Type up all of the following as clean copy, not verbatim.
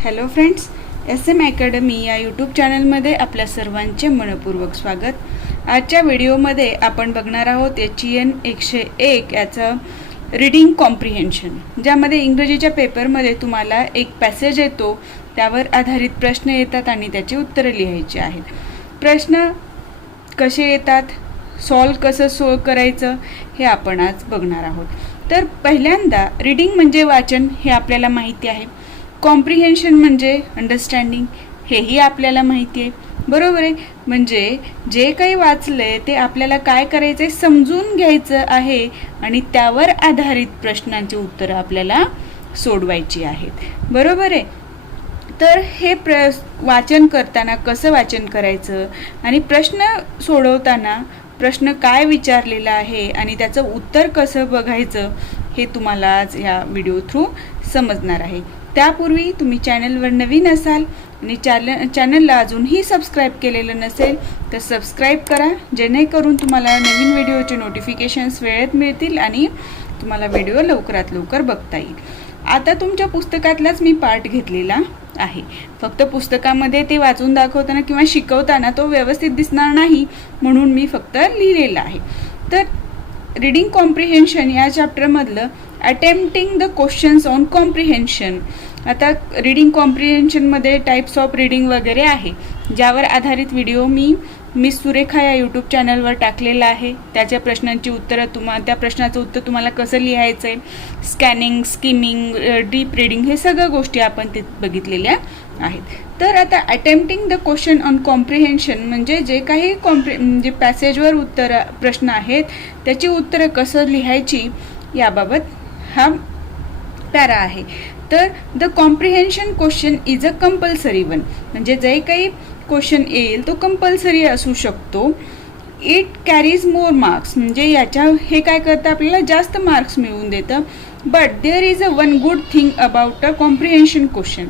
Hello friends, SM academy या YouTube चॅनलमध्ये आपल्या सर्वांचे मनपूर्वक स्वागत। आजच्या व्हिडिओमध्ये आपण बघणार आहोत HEN 101 याचं रीडिंग कॉम्प्रिहेन्शन, ज्यामध्ये इंग्रजीच्या पेपरमध्ये तुम्हाला एक पॅसेज येतो, त्यावर आधारित प्रश्न येतात आणि त्याची उत्तरे लिहायची आहेत। प्रश्न कसे येतात, सॉल्व कसं करायचं हे आपण आज बघणार आहोत। तर पहिल्यांदा रीडिंग म्हणजे वाचन हे आपल्याला माहिती आहे, कॉम्प्रिहेन्शन म्हणजे अंडरस्टँडिंग हेही आपल्याला माहिती आहे, बरोबर आहे। म्हणजे जे काही वाचलंय ते आपल्याला काय करायचं आहे, समजून घ्यायचं आहे आणि त्यावर आधारित प्रश्नांची उत्तरं आपल्याला सोडवायची आहेत, बरोबर आहे। तर हे वाचन करताना कसं वाचन करायचं आणि प्रश्न सोडवताना प्रश्न काय विचारलेला आहे आणि त्याचं उत्तर कसं बघायचं हे तुम्हाला आज या व्हिडिओ थ्रू समजणार आहे। त्यापूर्वी तुम्ही चॅनलवर नवीन असाल आणि चॅनलला अजूनही सबस्क्राईब केलेलं नसेल तर सबस्क्राईब करा, जेणेकरून तुम्हाला नवीन व्हिडिओचे नोटिफिकेशन्स वेळेत मिळतील आणि तुम्हाला व्हिडिओ लवकरात लवकर बघता येईल। आता तुमच्या पुस्तकातलाच मी पार्ट घेतलेला आहे, फक्त पुस्तकामध्ये ते वाचून दाखवताना किंवा शिकवताना तो व्यवस्थित दिसणार नाही, म्हणून मी फक्त लिहिलेला आहे। तर रीडिंग कॉम्प्रिहेन्शन या चॅप्टरमधलं attempting the questions on comprehension. आता रीडिंग कॉम्प्रिहेन्शनमध्ये टाइप्स ऑफ रीडिंग वगैरे आहे, ज्यावर आधारित व्हिडिओ मी मिस सुरेखा या यूट्यूब चॅनलवर टाकलेला आहे। त्याच्या प्रश्नांची उत्तरं त्या प्रश्नाचं उत्तर तुम्हाला कसं लिहायचं आहे, स्कॅनिंग, स्किमिंग, डीप रीडिंग हे सगळ्या गोष्टी आपण ते बघितलेल्या आहेत। तर आता attempting the question on comprehension म्हणजे जे काही म्हणजे पॅसेजवर प्रश्न आहेत त्याची उत्तरं कसं लिहायची याबाबत हा पॅरा आहे। तर the comprehension question is a compulsory one, म्हणजे जे काही क्वेश्चन येईल तो कंपल्सरी असू शकतो। इट कॅरीज मोर मार्क्स, म्हणजे हे काय करतं, आपल्याला जास्त मार्क्स मिळवून देतं। But there is a one good thing about a comprehension question,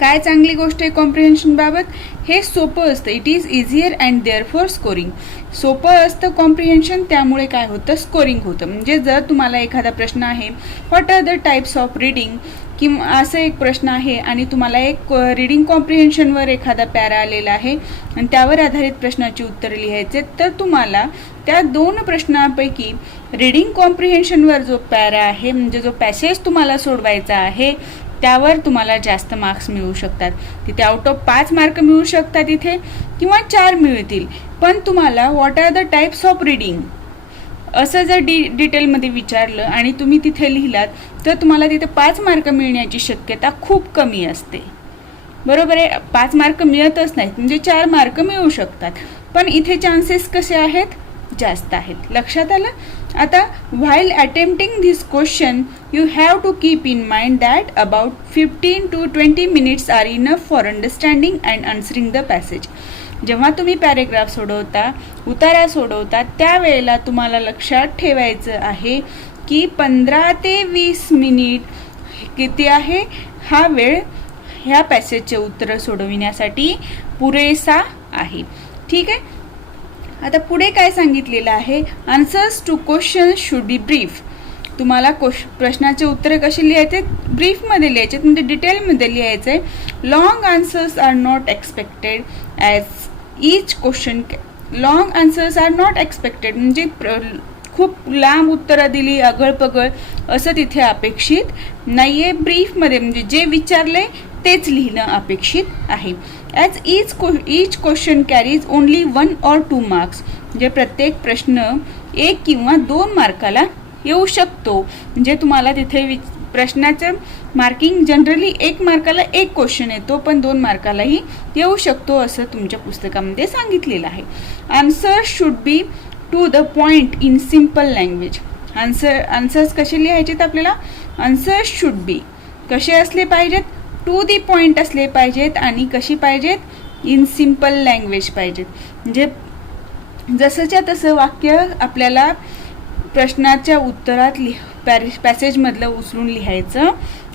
काय चांगली गोष्ट आहे कॉम्प्रिहेन्शन बाबत, हे सोपं असतं। It is easier and therefore scoring, सोपं असतं कॉम्प्रिहेन्शन, त्यामुळे काय होतं, स्कोरिंग होतं। म्हणजे जर तुम्हाला एखादा प्रश्न आहे, what are the types of reading, किंवा असं एक प्रश्न आहे आणि तुम्हाला एक रीडिंग कॉम्प्रिहेन्शनवर एखादा पॅरा आलेला आहे आणि त्यावर आधारित प्रश्नाची उत्तरं लिहायचे, तर तुम्हाला त्या दोन प्रश्नांपैकी रीडिंग कॉम्प्रिहेन्शनवर जो पॅरा आहे, म्हणजे जो पॅसेज तुम्हाला सोडवायचा आहे, त्यावर तुम्हाला जास्त मार्क्स मिळू शकतात। तिथे आउट ऑफ 5 मार्क मिळू शकतात इथे, किंवा 4 मिळतील। पण तुम्हाला what are the types of reading असं जर डिटेलमध्ये विचारलं आणि तुम्ही तिथे लिहिलात तर तुम्हाला तिथे 5 मार्क मिळण्याची शक्यता खूप कमी असते, बरोबर आहे। 5 मार्क मिळतच नाहीत, म्हणजे 4 मार्क मिळू शकतात, पण इथे चान्सेस कसे आहेत, जास्त आहेत। लक्षात आलं। आता while attempting this question you have to keep in mind that about 15 to 20 minutes are enough for understanding and answering the passage. जेव्हा तुम्ही पॅरेग्राफ सोडवता, उतारा सोडवता, त्यावेळेला तुम्हाला लक्षात ठेवायचं आहे की 15 ते 20 मिनिट किती आहे, हा वेळ ह्या पॅसेजचे उत्तर सोडविण्यासाठी पुरेसा आहे, ठीक आहे। आता पुढे काय सांगितलेलं आहे, answers to questions should be brief. तुम्हाला प्रश्नाचे उत्तरे कशी लिहायचे, ब्रीफमध्ये लिहायचे, म्हणजे डिटेलमध्ये लिहायचे। Long answers are not expected as each question, long answers are not expected म्हणजे खूप लांब उत्तरं दिली अगळपगळ असं तिथे अपेक्षित नाही आहे। ब्रीफमध्ये म्हणजे जे विचारले तेच लिहिणं अपेक्षित आहे। As each question carries only 1 or 2 marks, म्हणजे प्रत्येक प्रश्न 1 किंवा 2 मार्काला येऊ शकतो। म्हणजे तुम्हाला तिथे प्रश्नाचं मार्किंग जनरली 1 मार्काला 1 क्वेश्चन येतो, पण 2 मार्कालाही येऊ शकतो असं तुमच्या पुस्तकामध्ये सांगितलेलं आहे। Answer should be to the point in simple language, answers कसे लिहायचेत आपल्याला, आन्सर्स शुड बी कसे असले पाहिजेत, टू दी पॉइंट असले पाहिजेत आणि कशी पाहिजेत, इन सिम्पल लँग्वेज पाहिजेत। म्हणजे जसंच्या तसं वाक्य आपल्याला प्रश्नाच्या उत्तरात पॅसेजमधलं उचलून लिहायचं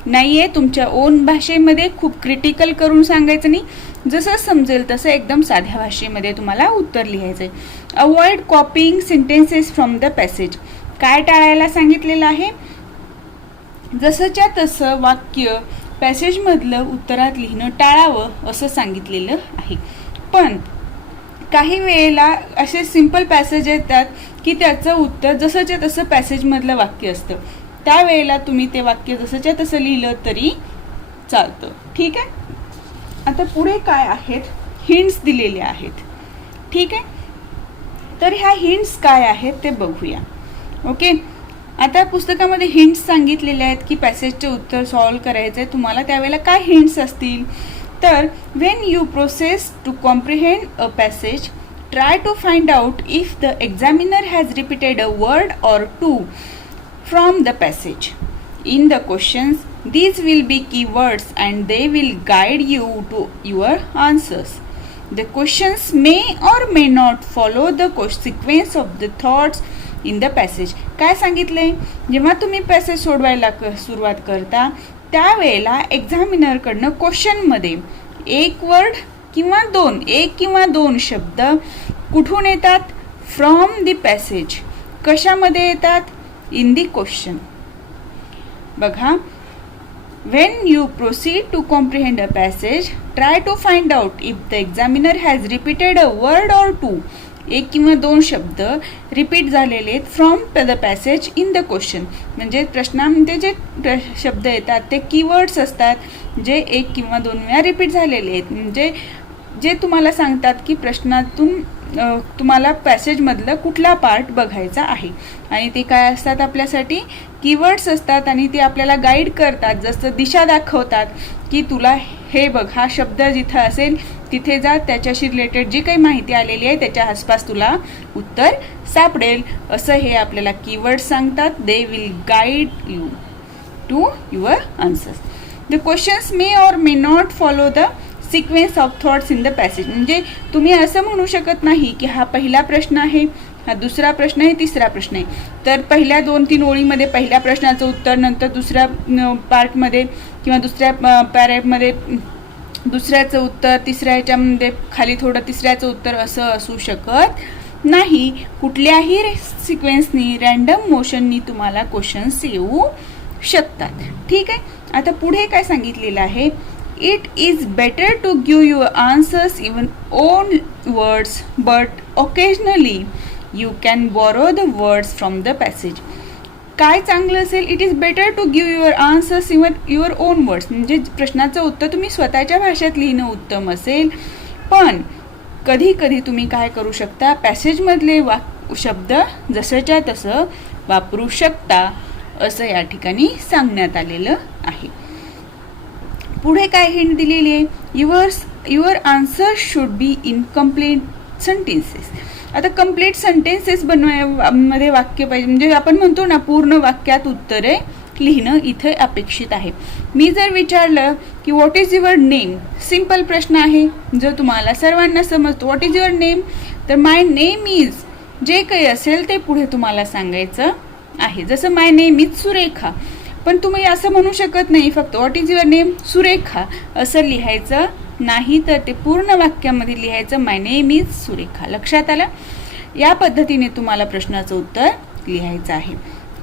नाही आहे, तुमच्या ओन भाषेमध्ये खूप क्रिटिकल करून सांगायचं नाही, जसं समजेल तसं एकदम साध्या भाषेमध्ये तुम्हाला उत्तर लिहायचं आहे। Avoid कॉपिंग sentences from the passage, काय टाळायला सांगितलेलं आहे, जसंच्या तसं वाक्य पॅसेजमधलं उत्तरात लिहिणं टाळावं असं सांगितलेलं आहे. पण काही वेळेला असे सिंपल पॅसेज येतात की त्याचं उत्तर जसंच्या तसं पॅसेजमधलं वाक्य असतं. त्यावेळेला तुम्ही ते वाक्य जसंच्या तसं लिहिलं तरी चालतं. ठीक आहे. आता पुढे काय आहेत, हिंट्स दिलेले आहेत. ठीक आहे. तर ह्या हिंट्स काय आहेत ते बघूया. ओके. आता पुस्तकामध्ये हिंट्स सांगितलेले आहेत की पॅसेजचे उत्तर सॉल्व करायचं आहे तुम्हाला. त्यावेळेला काय हिंट्स असतील तर when you process to comprehend a passage try to find out if the examiner has repeated a word or two from the passage in the questions. These will be keywords and they will guide you to your answers. The questions may or may not follow the sequence of the thoughts in the passage. काय सांगितले, जेव्हा तुम्ही passage सोडवायला सुरुवात करता त्यावेळेला एक्झामिनरकडनं क्वेश्चनमध्ये एक word किंवा दोन, एक किंवा दोन शब्द कुठून येतात, फ्रॉम द पॅसेज. कशामध्ये येतात, इन द क्वेश्चन. बघा, when you proceed to comprehend a passage try to find out if the examiner has repeated a word or two. एक किंवा दोन शब्द रिपीट झालेले आहेत from the passage in the question. म्हणजे प्रश्नामध्ये जे शब्द येतात ते कीवर्ड्स असतात जे एक किंवा दोन वेळा रिपीट झालेले आहेत. म्हणजे जे तुम्हाला सांगतात की प्रश्नातून तुम्हाला पॅसेजमधलं कुठला पार्ट बघायचा आहे. आणि ते काय असतात, आपल्यासाठी कीवर्ड्स असतात आणि ते आपल्याला गाईड करतात, जसं दिशा दाखवतात की तुला हे बघ, हा शब्द जिथं असेल तिथे जा, त्याच्याशी रिलेटेड जी काही माहिती आलेली आहे त्याच्या आसपास तुला उत्तर सापडेल, असं हे आपल्याला कीवर्ड्स सांगतात. They will guide you to your answers. The questions may or may not follow the sequence of thoughts in the passage. म्हणजे तुम्ही असं म्हणू शकत नाही की हा पहिला प्रश्न आहे, हा दुसरा प्रश्न आहे, तिसरा प्रश्न आहे, तर पहिल्या 2-3 ओळीमध्ये पहिल्या प्रश्नाचं उत्तर, नंतर दुसऱ्या पार्टमध्ये किंवा दुसऱ्या पॅरेमध्ये दुसऱ्याचं उत्तर, तिसऱ्या ह्याच्यामध्ये खाली थोडं तिसऱ्याचं उत्तर, असं असू शकत नाही. कुठल्याही सिक्वेन्सनी रँडम मोशननी तुम्हाला क्वेश्चन्स येऊ शकतात. ठीक आहे. आता पुढे काय सांगितलेलं आहे, It is better to give your answers even own words, but occasionally you can borrow the words from the passage. काय चांगलं असेल, it is better to give your answers even your own words. म्हणजे प्रश्नाचं उत्तर तुम्ही स्वतःच्या भाषेत लिहिणं उत्तम असेल, पण कधी कधी तुम्ही काय करू शकता, पॅसेजमधले शब्द जसंच्या तसं वापरू शकता, असं या ठिकाणी सांगण्यात आलेलं आहे. पुढे काय हिंट दिलेली आहे, your answer should be in complete sentences. आता कम्प्लीट सेंटेन्सेस मध्ये वाक्य पाहिजे. म्हणजे आपण म्हणतो ना, पूर्ण वाक्यात उत्तरे लिहिणं इथे अपेक्षित आहे. मी जर विचारलं की what is your name, simple प्रश्न आहे जो तुम्हाला सर्वांना समजतो. व्हॉट इज युअर नेम, तर माय नेम इज, जे काही असेल ते पुढे तुम्हाला सांगायचं आहे. जसं माय नेम इज सुरेखा, पण तुम्ही असं म्हणू शकत नाही फक्त what is your name Surekha असं लिहायचं नाही, तर ते पूर्ण वाक्यामध्ये लिहायचं माय नेम इज सुरेखा. लक्षात आलं. या पद्धतीने तुम्हाला प्रश्नाचं उत्तर लिहायचं आहे.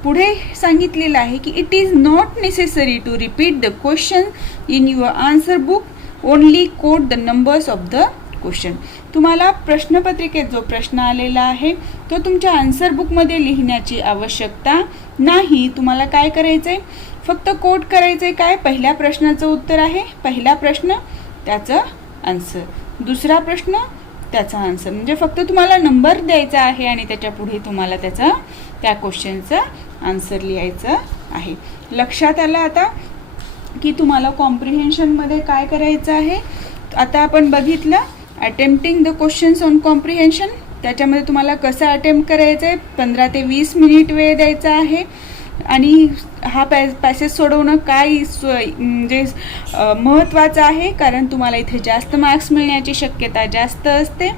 पुढे सांगितलेलं आहे की it is not necessary to repeat the question in your answer book, only quote the numbers of the question. तुम्हाला प्रश्नपत्रिकेत जो प्रश्न आलेला आहे तो तुमच्या आन्सर बुकमध्ये लिहिण्याची आवश्यकता नाही. तुम्हाला काय करायचं आहे, फक्त कोट करायचं आहे. काय, पहिल्या प्रश्नाचं उत्तर आहे, पहिला प्रश्न त्याचं आन्सर, दुसरा प्रश्न त्याचा आन्सर. म्हणजे फक्त तुम्हाला नंबर द्यायचा आहे आणि त्याच्या पुढे तुम्हाला त्या क्वेश्चनचं आन्सर लिहायचं आहे. लक्षात आलं आता की तुम्हाला कॉम्प्रिहेन्शनमध्ये काय करायचं आहे. आता आपण बघितलं attempting the questions on comprehension. त्याच्यामध्ये तुम्हाला कसं अटेम्प्ट करायचं आहे, 15 ते 20 मिनिट वेळ द्यायचा आहे. आणि हा पॅसेज सोडवणं काय म्हणजे महत्त्वाचं आहे, कारण तुम्हाला इथे जास्त मार्क्स मिळण्याची शक्यता जास्त असते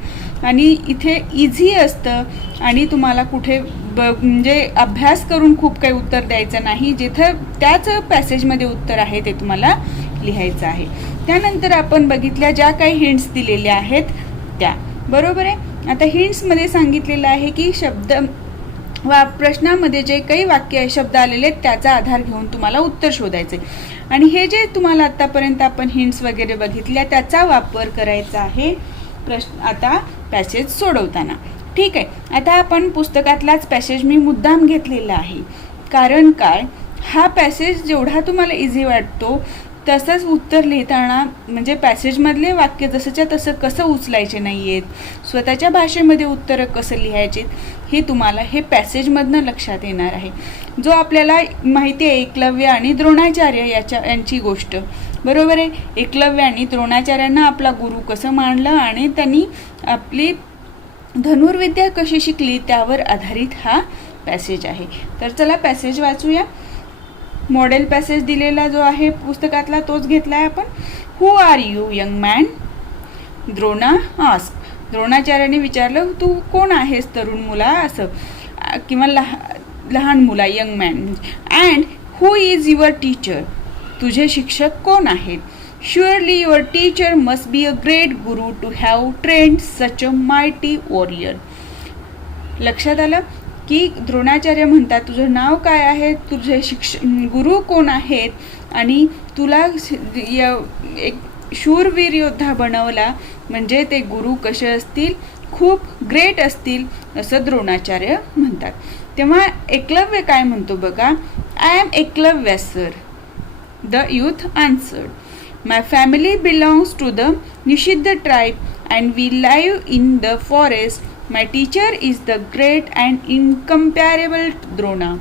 आणि इथे इझी असतं आणि तुम्हाला कुठे म्हणजे अभ्यास करून खूप काही उत्तर द्यायचं नाही. जिथं त्याच पॅसेजमध्ये उत्तर आहे ते तुम्हाला लिहायचं आहे. त्यानंतर आपण बघितल्या ज्या काही हिंट्स दिलेल्या आहेत त्या, बरोबर आहे. आता हिंट्समध्ये सांगितलेलं आहे की शब्द प्रश्नामध्ये जे काही वाक्य शब्द आलेले आहेत त्याचा आधार घेऊन तुम्हाला उत्तर शोधायचे. आणि हे जे तुम्हाला आतापर्यंत आपण हिंट्स वगैरे बघितल्या त्याचा वापर करायचा आहे आता पॅसेज सोडवताना. ठीक आहे, आता आपण पुस्तकातलाच पॅसेज मी मुद्दाम घेतलेला आहे. कारण काय, हा पॅसेज जेवढा तुम्हाला इझी वाटतो तसंच उत्तर लिहिताना म्हणजे पॅसेजमधले वाक्य जसंच्या तसं कसं उचलायचे नाही आहेत, स्वतःच्या भाषेमध्ये उत्तरं कसं लिहायचे हे तुम्हाला हे पॅसेजमधनं लक्षात येणार आहे. जो आपल्याला माहिती आहे एकलव्य आणि द्रोणाचार्य यांची गोष्ट, बरोबर आहे. एकलव्य आणि द्रोणाचार्यांना आपला गुरु कसं मानलं आणि त्यांनी आपली धनुर्विद्या कशी शिकली त्यावर आधारित हा पॅसेज आहे. तर चला पॅसेज वाचूया. मॉडेल पॅसेज दिलेला जो आहे पुस्तकातला तोच घेतला आहे आपण. Who are you young man, Drona ask. द्रोणाचार्याने विचारलं तू कोण आहेस तरुण मुला, असं किंवा लहान मुला young man. And who is your teacher, तुझे शिक्षक कोण आहेत. Surely your teacher must be a great guru to have trained such a mighty warrior. लक्षात आलं की द्रोणाचार्य म्हणतात तुझं नाव काय आहे, तुझे गुरु कोण आहेत आणि तुला एक शूरवीर योद्धा बनवला म्हणजे ते गुरु कसे असतील, खूप ग्रेट असतील असं द्रोणाचार्य म्हणतात. तेव्हा एकलव्य काय म्हणतो बघा. I am Eklavya sir, the youth answered. My family belongs to the Nishidh tribe and we live in the forest. My teacher is the great and incomparable Drona.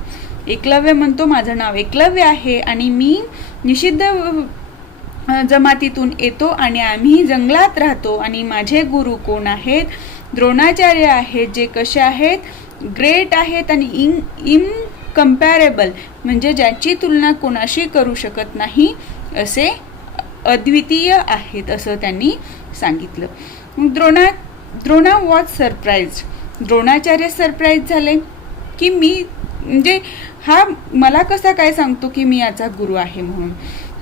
Eklavya म्हणतो माझं नाव एकलव्य आहे आणि मी निषिद्ध जमातीतून येतो आणि आम्ही जंगलात राहतो आणि माझे गुरु कोण आहेत, द्रोणाचार्य आहेत, जे कसे आहेत, ग्रेट आहेत आणि इनकम्पॅरेबल म्हणजे ज्याची तुलना कोणाशी करू शकत नाही असे अद्वितीय आहेत असं त्यांनी सांगितलं. Drona was surprise. Dronacharya surprise झाले की मी म्हणजे हा मला कसा काय सांगतो की मी याचा गुरु आहे म्हणून.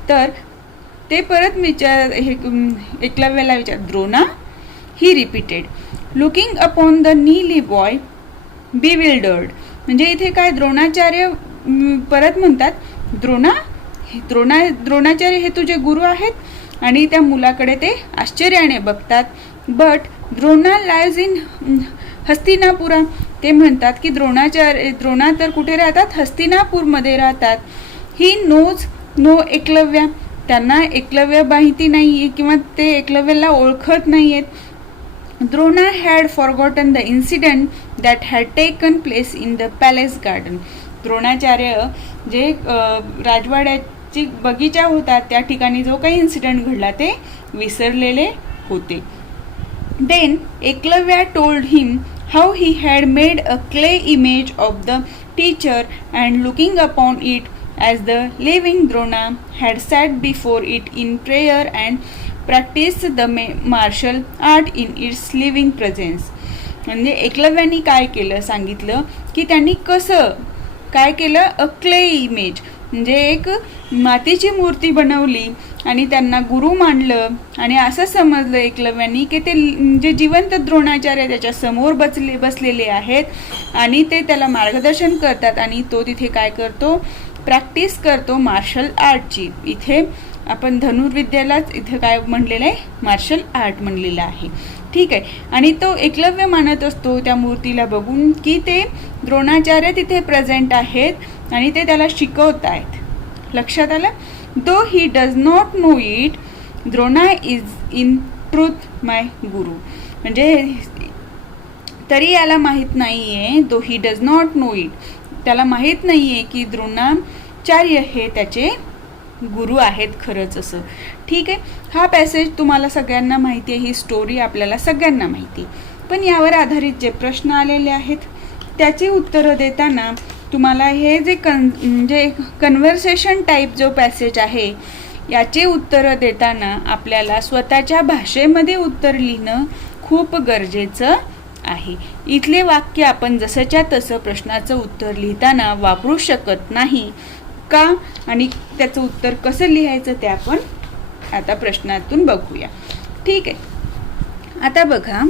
तर ते परत एकलव्याला विचार. द्रोणा, ही रिपीटेड, लुकिंग अपॉन द नीली बॉय बिविल्डर्ड. म्हणजे इथे काय द्रोणाचार्य परत म्हणतात द्रोणाचार्य हे तुझे गुरु आहेत आणि त्या मुलाकडे ते आश्चर्याने बघतात. But Drona lives in Hastinapura. ते म्हणतात की द्रोणा तर कुठे राहतात, हस्तिनापूरमध्ये राहतात. He knows no Eklavya. त्यांना एकलव्य माहिती नाही आहे किंवा ते एकलव्याला ओळखत नाही आहेत. Drona had forgotten the incident that had taken place in the palace garden. Dronacharya जे राजवाड्याची बगीचा होता त्या ठिकाणी जो काही इन्सिडेंट घडला ते विसरलेले होते. Then Eklavya told him how he had made a clay image of the teacher and looking upon it as the living Drona had sat before it in prayer and practiced the martial art in its living presence. म्हणजे एकलव्यानी काय केलं सांगितलं की त्यांनी कसं काय केलं. अ clay image म्हणजे एक मातीची मूर्ती बनवली आणि त्यांना गुरु मानलं आणि असं समजलं एकलव्यांनी की ते जे जिवंत द्रोणाचार्य त्याच्या समोर बसलेले आहेत आणि ते त्याला मार्गदर्शन करतात आणि तो तिथे काय करतो, प्रॅक्टिस करतो मार्शल आर्टची. इथे आपण धनुर्विद्यालाच इथे काय म्हणलेलं आहे, मार्शल आर्ट म्हणलेलं आहे. ठीक आहे. आणि तो एकलव्य मानत असतो त्या मूर्तीला बघून की ते द्रोणाचार्य तिथे प्रेझेंट आहेत आणि ते त्याला शिकवत आहेत. लक्षात आलं. Though he does not know it, Drona is in truth my guru. म्हणजे तरी याला माहीत नाही आहे, though he does not know it, त्याला माहीत नाही आहे की द्रोणाचार्य हे त्याचे गुरु आहेत खरंच असं. ठीक आहे. हा पॅसेज तुम्हाला सगळ्यांना माहिती आहे, ही स्टोरी आपल्याला सगळ्यांना माहिती आहे. पण यावर आधारित जे प्रश्न आलेले आहेत त्याची उत्तरं देताना तुम्हाला हे जे म्हणजे कन्व्हर्सेशन टाईप जो पॅसेज आहे याचे उत्तरं देताना आपल्याला स्वतःच्या भाषेमध्ये उत्तर लिहिणं खूप गरजेचं आहे. इथले वाक्य आपण जसंच्या तसं प्रश्नाचं उत्तर लिहिताना वापरू शकत नाही का आणि त्याचं उत्तर कसं लिहायचं ते आपण आता प्रश्नातून बघूया. ठीक आहे. आता बघा,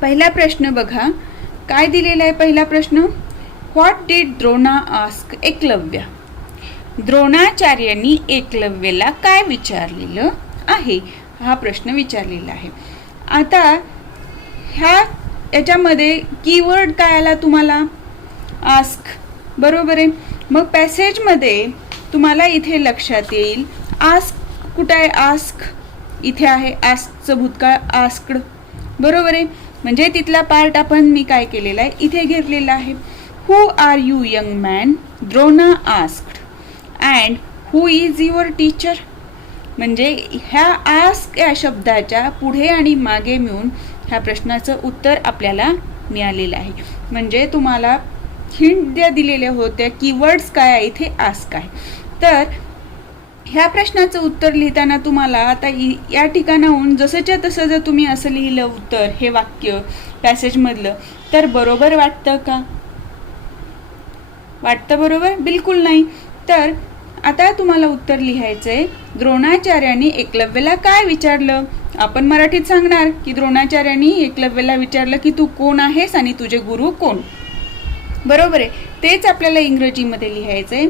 पहिला प्रश्न बघा काय दिलेला आहे. पहिला प्रश्न, what did Drona ask Eklavya? द्रोणाचार्यांनी एकलव्याला काय विचारलेलं आहे, हा प्रश्न विचारलेला आहे. आता याच्यामध्ये कीवर्ड काय आला तुम्हाला? आस्क, बरोबर आहे. मग पॅसेजमध्ये तुम्हाला इथे लक्षात येईल आस्क कुठं आहे? आस्क इथे आहे, आस्कचं भूतकाळ आस्क्ड, बरोबर आहे. म्हणजे तिथला पार्ट मी काय केलेला आहे, इथे घेतलेला आहे. Who are you young man? Drona asked. And who is your teacher? म्हणजे ह्या आस्क या शब्दाच्या पुढे आणि मागे मिळून ह्या प्रश्नाचं उत्तर आपल्याला मिळालेलं आहे. म्हणजे तुम्हाला हिंट दिलेल्या होत्या, कीवर्ड्स काय आहे, इथे आस्क आहे. तर ह्या प्रश्नाचं उत्तर लिहिताना तुम्हाला आता या ठिकाणाहून जसंच्या तसं जर तुम्ही असं लिहिलं उत्तर, हे वाक्य पॅसेजमधलं, तर बरोबर वाटतं का? वाटतं बरोबर? बिलकुल नाही. तर आता तुम्हाला उत्तर लिहायचंय, द्रोणाचार्यांनी एकलव्याला काय विचारलं? आपण मराठीत सांगणार की द्रोणाचार्यांनी एकलव्याला विचारलं की तू कोण आहेस आणि तुझे गुरु कोण, बरोबर आहे. तेच आपल्याला इंग्रजीमध्ये लिहायचंय.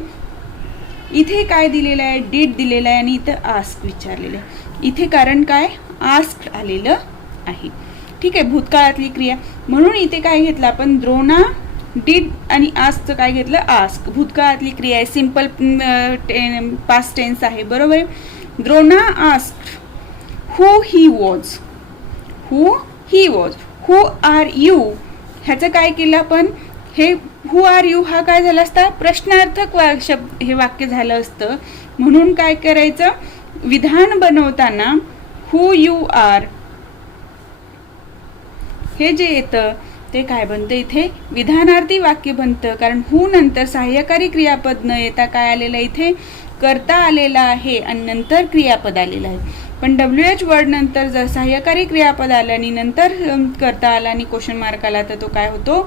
इथे काय दिलेलं आहे? डीड दिलेलं आहे आणि इथं आस्क विचारलेलं आहे. इथे कारण काय? आस्क आलेलं आहे. ठीक आहे, भूतकाळातली क्रिया. म्हणून इथे काय घेतलं आपण? द्रोणा डीड आणि आस्कचं काय घेतलं? आस्क. भूतकाळातली क्रिया आहे, सिंपल पास्ट टेन्स आहे, बरोबर आहे. Drona asked who he was. Who he was. Who are you ह्याचं काय केलं आपण? हे हु आर यू हा काय झाला असता? प्रश्नार्थक शब्द हे वाक्य झालं असतं. म्हणून काय करायचं? विधान बनवताना हु यू आर हे जे येतं ते काय बनतं? इथे विधानार्थी वाक्य बनतं. कारण हु नंतर सहाय्यकारी क्रियापद न येता काय आलेलं इथे? कर्ता आलेला आहे आणि नंतर क्रियापद आलेलं आहे. पण WH वर्ड नंतर जर सहाय्यकारी क्रियापद आलं आणि नंतर कर्ता आला आणि क्वेश्चन मार्क आला तर तो काय होतो?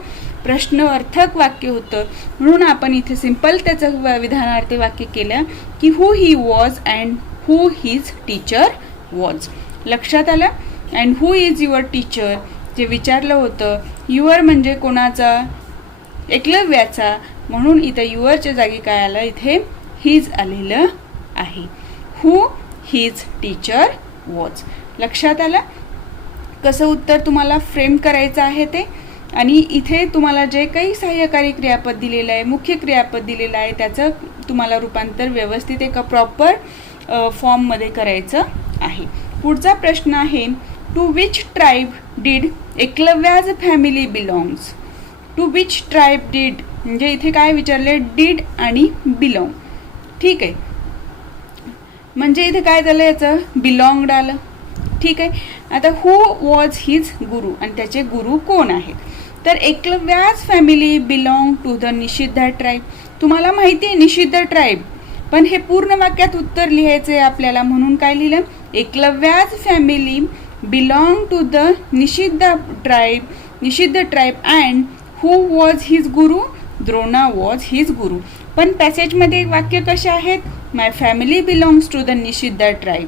प्रश्नार्थक वाक्य होतं. म्हणून आपण इथे सिंपल त्याचं विधानार्थी वाक्य केलं की हु he was and who his teacher was. लक्षात आलं? And who is your teacher जे विचारलं होतं. युअर म्हणजे कोणाचा? एकलव्याचा. म्हणून इथं युअरच्या जागी काय आलं? इथे हिज आलेलं आहे. हु हिज टीचर वॉज. लक्षात आलं कसं उत्तर तुम्हाला फ्रेम करायचं आहे ते? आणि इथे तुम्हाला जे काही सहाय्यकारी क्रियापद दिलेलं आहे, मुख्य क्रियापद दिलेलं आहे, त्याचं तुम्हाला रूपांतर व्यवस्थित एका प्रॉपर फॉर्ममध्ये करायचं आहे. पुढचा प्रश्न आहे, to which tribe did Eklavya's family belongs? To which tribe did म्हणजे इथे काय विचारले? डीड आणि बिलॉंग. ठीक आहे, म्हणजे इथे काय झालं? याचं बिलॉंगड आलं. ठीक आहे. आता हु वॉज हिज गुरु आणि त्याचे गुरु कोण आहेत? तर एकलव्याज family belong to the Nishidh tribe. तुम्हाला माहिती आहे निषिद्ध ट्राईब, पण हे पूर्ण वाक्यात उत्तर लिहायचं आहे आपल्याला. म्हणून काय लिहिलं? एकलव्याज family belong to the Nishidh tribe and who was his Guru? Drona was his गुरु. पण पॅसेजमध्ये वाक्य कसे आहेत? माय family belongs to the Nishidh tribe.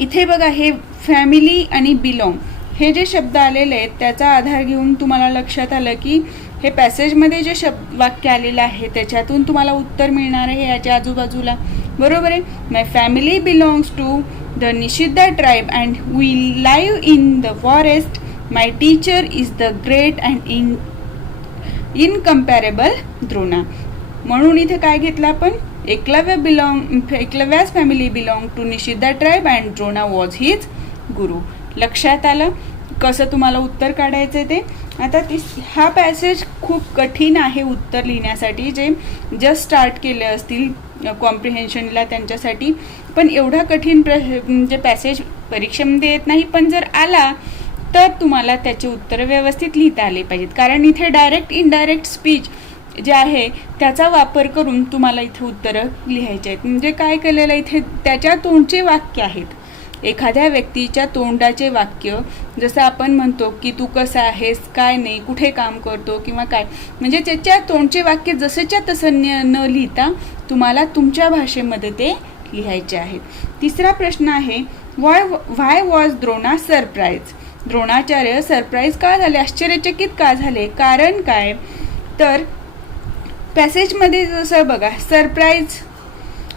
इथे बघा, हे फॅमिली आणि बिलॉंग हे जे शब्द आलेले आहेत त्याचा आधार घेऊन तुम्हाला लक्षात आलं की हे पॅसेजमध्ये जे वाक्य आलेलं आहे त्याच्यातून तुम्हाला उत्तर मिळणार आहे याच्या आजूबाजूला, बरोबर आहे. My family belongs to the Nishidh tribe and we live in the forest. My teacher is the great and incomparable Drona. म्हणून इथे काय घेतलं आपण? Eklavya's family belong to Nishidh tribe and Drona was his guru. लक्षात आलं कसं तुम्हाला उत्तर काढायचं ते? आता हा पॅसेज खूप कठीण आहे उत्तर लिहिण्यासाठी, जे जस्ट स्टार्ट केले असतील कॉम्प्रिहेन्शनला त्यांच्यासाठी. पण एवढा कठीण म्हणजे पॅसेज परीक्षेमध्ये येत नाही, पण जर आला तर तुम्हाला त्याचे उत्तर व्यवस्थित लिहिता आले पाहिजेत. कारण इथे डायरेक्ट इनडायरेक्ट स्पीच जे आहे त्याचा वापर करून तुम्हाला इथे उत्तरं लिहायचे आहेत. म्हणजे काय केलेलं इथे त्याच्या तोंडचे वाक्य आहेत, एखाद्या व्यक्तीच्या तोंडाचे वाक्य. जसं आपण म्हणतो की तू कसा आहेस, काय नाही, कुठे काम करतो किंवा काय, म्हणजे त्याच्या तोंडचे वाक्य जसंच्या तसं न लिहिता तुम्हाला तुमच्या भाषेमध्ये ते लिहायचे आहेत. तिसरा प्रश्न आहे, why was Drona surprise? Dronacharya surprise का झाले, आश्चर्यचकित का झाले? कारण काय? तर पॅसेजमध्ये जसं बघा सरप्राईज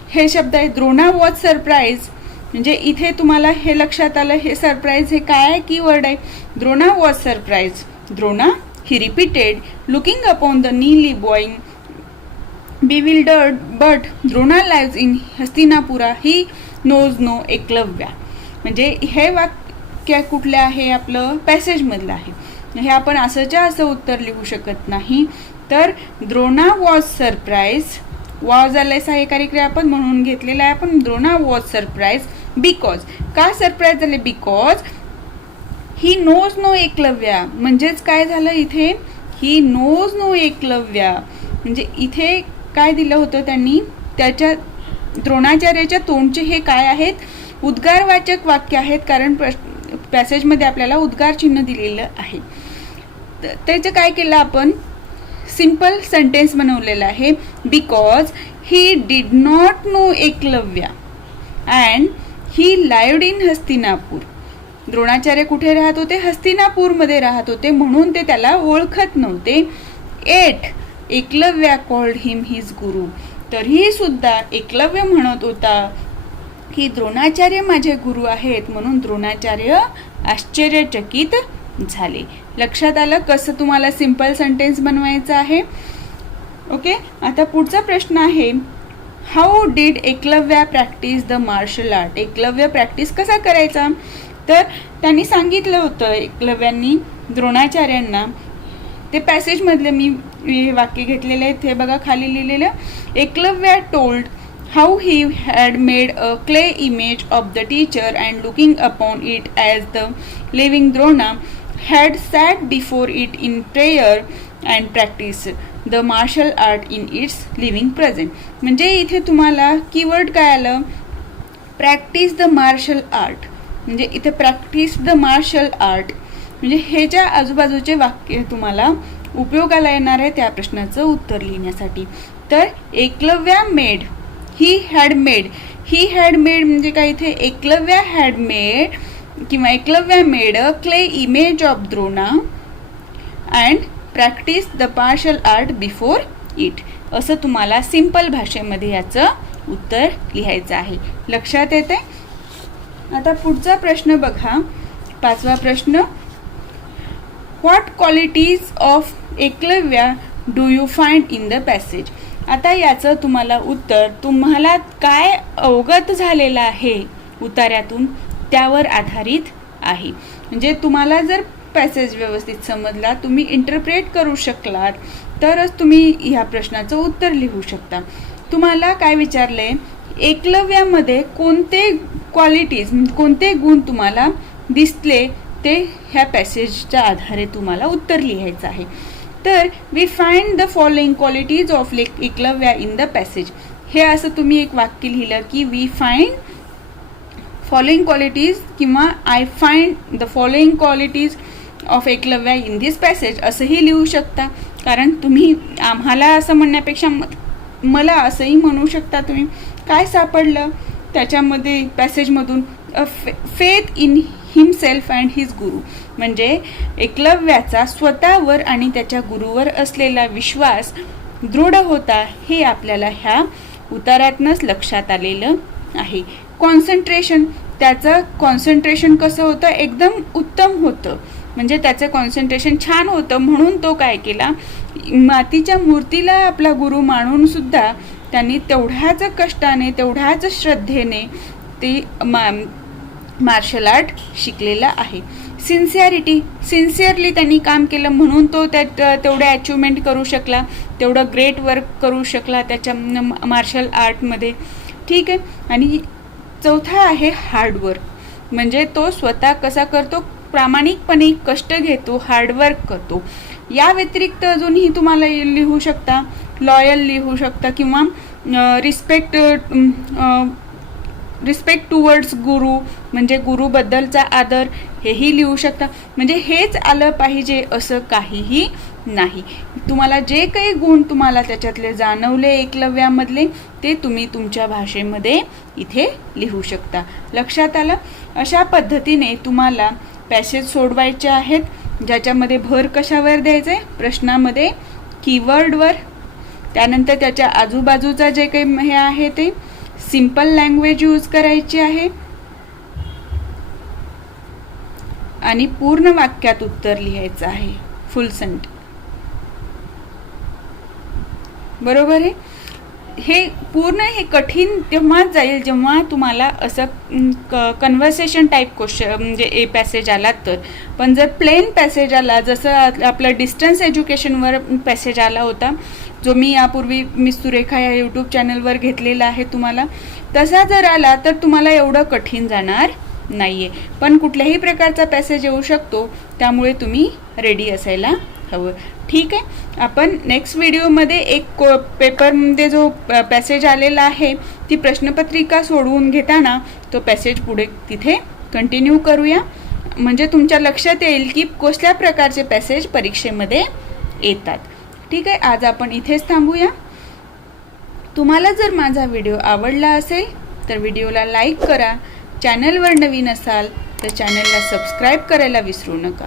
हे शब्द आहे. द्रोणा वॉज सरप्राईज, म्हणजे इथे तुम्हाला हे लक्षात आलं, हे सरप्राईज हे काय आहे, कीवर्ड आहे. Drona was surprise. Drona he repeated looking upon the नीली बॉईंग bewildered, but Drona lives in हस्तिनापुरा he knows no Eklavya. म्हणजे हे वाक्य कुठलं आहे, आपलं पॅसेजमधलं आहे. हे आपण असंच्या असं उत्तर लिहू शकत नाही. तर द्रोणा वॉज सरप्राईज, वॉज आलाय सहाय्यकारी क्रियापद म्हणून घेतलेला आहे आपण. द्रोणा वॉज सरप्राईज बिकॉज, का सरप्राईज झाले, because he knows no Eklavya. म्हणजेच काय झालं इथे, ही नोज नो एकलव्या, म्हणजे इथे काय दिलं होतं त्यांनी, त्याच्या द्रोणाचार्याच्या तोंडचे हे काय आहेत, उद्गारवाचक वाक्य आहेत, कारण पॅसेजमध्ये आपल्याला उद्गार चिन्ह दिलेलं आहे. त्याचं काय केलं आपण, सिंपल सेंटेन्स बनवलेलं आहे. Because he did not know Eklavya and he lived in Hastinapur. Dronacharya कुठे राहत होते, हस्तिनापूरमध्ये राहत होते, म्हणून ते त्याला ओळखत नव्हते. 8 एकलव्या कॉल्ड हिम हिज गुरु. तरीही सुद्धा एकलव्य म्हणत होता की द्रोणाचार्य माझे गुरु आहेत, म्हणून द्रोणाचार्य आश्चर्यचकित झाले. लक्षात आलं कसं तुम्हाला सिंपल सेंटेन्स बनवायचं आहे. ओके, आता पुढचा प्रश्न आहे, how did Eklavya practice the martial art. Eklavya practice कसा करायचा, तर त्यांनी सांगितलं होतं एकलव्यांनी द्रोणाचार्यांना, ते पॅसेजमधले मी हे वाक्य घेतलेले आहेत, हे बघा खाली लिहिलेलं. Eklavya told how he had made a clay image of the teacher and looking upon it as the living Drona had sat before it in prayer and practice the martial art in its living present. म्हणजे इथे तुम्हाला keyword काय आलं, practice the martial art. म्हणजे इथे practice the martial art म्हणजे हे ज्या आजूबाजूचे वाक्य तुम्हाला उपयोगाला येणार आहे त्या प्रश्नाचं उत्तर लिहिण्यासाठी. तर Eklavya made, he had made, he had made म्हणजे काय, इथे एकलव्या हॅड मेड किंवा Eklavya made a clay image of Drona and practice the martial art before it. असं तुम्हाला सिंपल भाषेमध्ये याचं उत्तर लिहायचं आहे. लक्षात येते. आता पुढचा प्रश्न बघा, 5वा प्रश्न, what qualities of Eklavya do you find in the passage. आता याचं तुम्हाला उत्तर तुम्हाला काय अवगत झालेलं आहे उतार्यातून त्यावर आधारित आहे. म्हणजे तुम्हाला जर पॅसेज व्यवस्थित समजला, तुम्ही इंटरप्रेट करू शकलात, तरच तुम्ही ह्या प्रश्नाचं उत्तर लिहू शकता. तुम्हाला काय विचारले, एकलव्यामध्ये कोणते क्वालिटीज, कोणते गुण तुम्हाला दिसले, ते ह्या पॅसेजच्या आधारे तुम्हाला उत्तर लिहायचं आहे. तर we find the following qualities of Eklavya in the passage. हे असं तुम्ही एक वाक्य लिहिलं की वी फाइंड फॉलोइंग क्वालिटीज किंवा I find the following qualities of Eklavya in this passage असंही लिहू शकता. कारण तुम्ही आम्हाला असं म्हणण्यापेक्षा मला असंही म्हणू शकता तुम्ही. काय सापडलं त्याच्यामध्ये पॅसेजमधून, faith in himself and his guru. म्हणजे एकलव्याचा स्वतःवर आणि त्याच्या गुरुवर असलेला विश्वास दृढ होता, हे आपल्याला ह्या उतारातनंच लक्षात आलेलं आहे. कॉन्सन्ट्रेशन, त्याचं कॉन्सन्ट्रेशन कसं होतं, एकदम उत्तम होतं. म्हणजे त्याचं कॉन्सन्ट्रेशन छान होतं, म्हणून तो काय केला, मातीच्या मूर्तीला आपला गुरु मानून सुद्धा त्यांनी तेवढ्याच कष्टाने, तेवढ्याच श्रद्धेने ते मार्शल आर्ट शिकलेला आहे. सिन्सिअरिटी, सिन्सिअरली त्यांनी काम केलं, म्हणून तो तेवढं अचिव्हमेंट करू शकला, तेवढं ग्रेट वर्क करू शकला त्याच्या मार्शल आर्टमध्ये. ठीक आहे. आणि चौथा आहे हार्डवर्क. म्हणजे तो स्वतः कसा करतो, प्रामाणिकपणे कष्ट घेतो, हार्डवर्क करतो. या व्यतिरिक्त अजूनही तुम्हाला लिहू शकता, लॉयल लिहू शकता किंवा रिस्पेक्ट टुवर्ड्स गुरु म्हणजे गुरुबद्दलचा आदर, हेही लिहू शकता. म्हणजे हेच आलं पाहिजे असं काहीही नाही. तुम्हाला जे काही गुण तुम्हाला त्याच्यातले जाणवले एकलव्यामधले, ते तुम्ही तुमच्या भाषेमध्ये इथे लिहू शकता. लक्षात आलं. अशा पद्धतीने तुम्हाला पॅसेज सोडवायचे आहेत, ज्याच्यामध्ये भर कशावर द्यायचं आहे, प्रश्नामध्ये कीवर्डवर, त्यानंतर त्याच्या आजूबाजूचा जे काही हे आहे ते सिंपल लँग्वेज यूज करायची आहे आणि पूर्ण वाक्यात उत्तर लिहायचं आहे, फुल सेंट. बरोबर आहे. हे पूर्ण हे कठीण तेव्हाच जाईल जेव्हा तुम्हाला असं कन्व्हर्सेशन टाईप क्वेश्चन म्हणजे पॅसेज आला तर. पण जर प्लेन पॅसेज आला, जसं आपलं डिस्टन्स एज्युकेशनवर पॅसेज आला होता, जो मी यापूर्वी मिस सुरेखा या यूट्यूब चॅनलवर घेतलेला आहे तुम्हाला, तसा जर आला तर तुम्हाला एवढं कठीण जाणार नाही आहे. पण कुठल्याही प्रकारचा पॅसेज येऊ शकतो, त्यामुळे तुम्ही रेडी असायला हवं. ठीक आहे. आपण नेक्स्ट व्हिडिओमध्ये एक पेपरमध्ये जो पॅसेज आलेला आहे ती प्रश्नपत्रिका सोडवून घेताना तो पॅसेज पुढे तिथे कंटिन्यू करूया, म्हणजे तुमच्या लक्षात येईल की कसल्या प्रकारचे पॅसेज परीक्षेमध्ये येतात. ठीक आहे. आज आपण इथेच थांबूया. तुम्हाला जर माझा व्हिडिओ आवडला असेल तर व्हिडिओला लाईक करा. चॅनलवर नवीन असाल तर चॅनलला सबस्क्राईब करायला विसरू नका.